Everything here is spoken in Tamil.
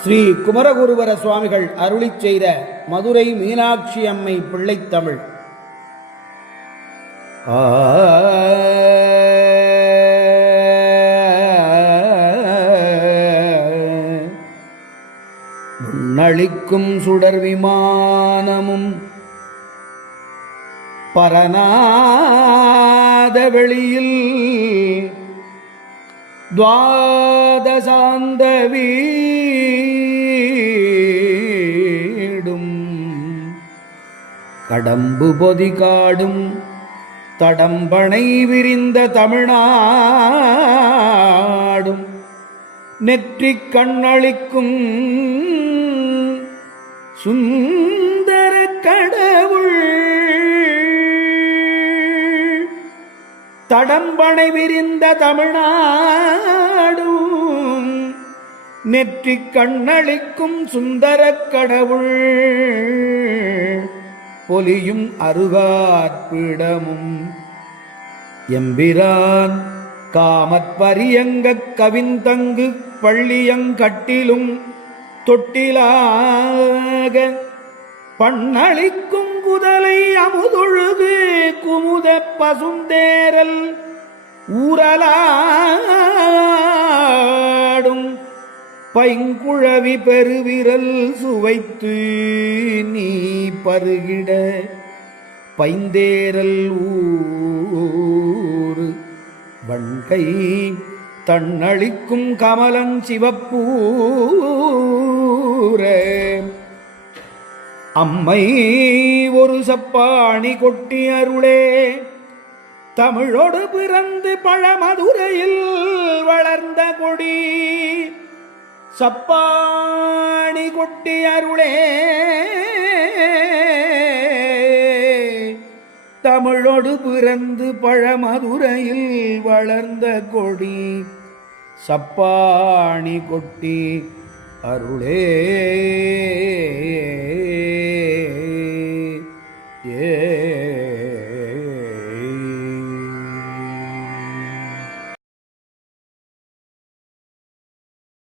ஸ்ரீ குமரகுருவர சுவாமிகள் அருளிச் செய்த மதுரை மீனாட்சி அம்மை பிள்ளைத்தமிழ் ஆ. முன்னளிக்கும் சுடர் விமானமும் பரநாத வெளியில் துவாதசாந்த வீடும் கடம்பு பொதி காடும் தடம்பனை விரிந்த தமிழ்நாடும். நெற்றிக் கண்ணளிக்கும் சுந்தர கடவுள். தடம்பனை விரிந்த தமிழ்நாடும் நெற்றி கண்ணளிக்கும் சுந்தர கடவுள். பொலியும் அருகாற்பிடமும் எம்பிரான் காமற்பரியங்கக் கவிந்தங்கு பள்ளியங்கட்டிலும் தொட்டிலாக பண்ணளிக்கும் குதலை அமுதொழுது குமுத பசுந்தேரல் ஊரலா பைங்குழவி பெருவிரல் சுவைத்து நீ பருகிட பைந்தேரல் ஊரு. வண்கை தன்னளிக்கும் கமலம் சிவப்பூர. அம்மை ஒரு சப்பாணி கொட்டி அருளே. தமிழோடு பிறந்து பழமதுரையில் வளர்ந்த கொடி. சப்பாணி கொட்டி அருளே. தமிழோடு பிறந்து பழமதுரையில் வளர்ந்த கொடி சப்பாணி கொட்டி அருளே. ஏ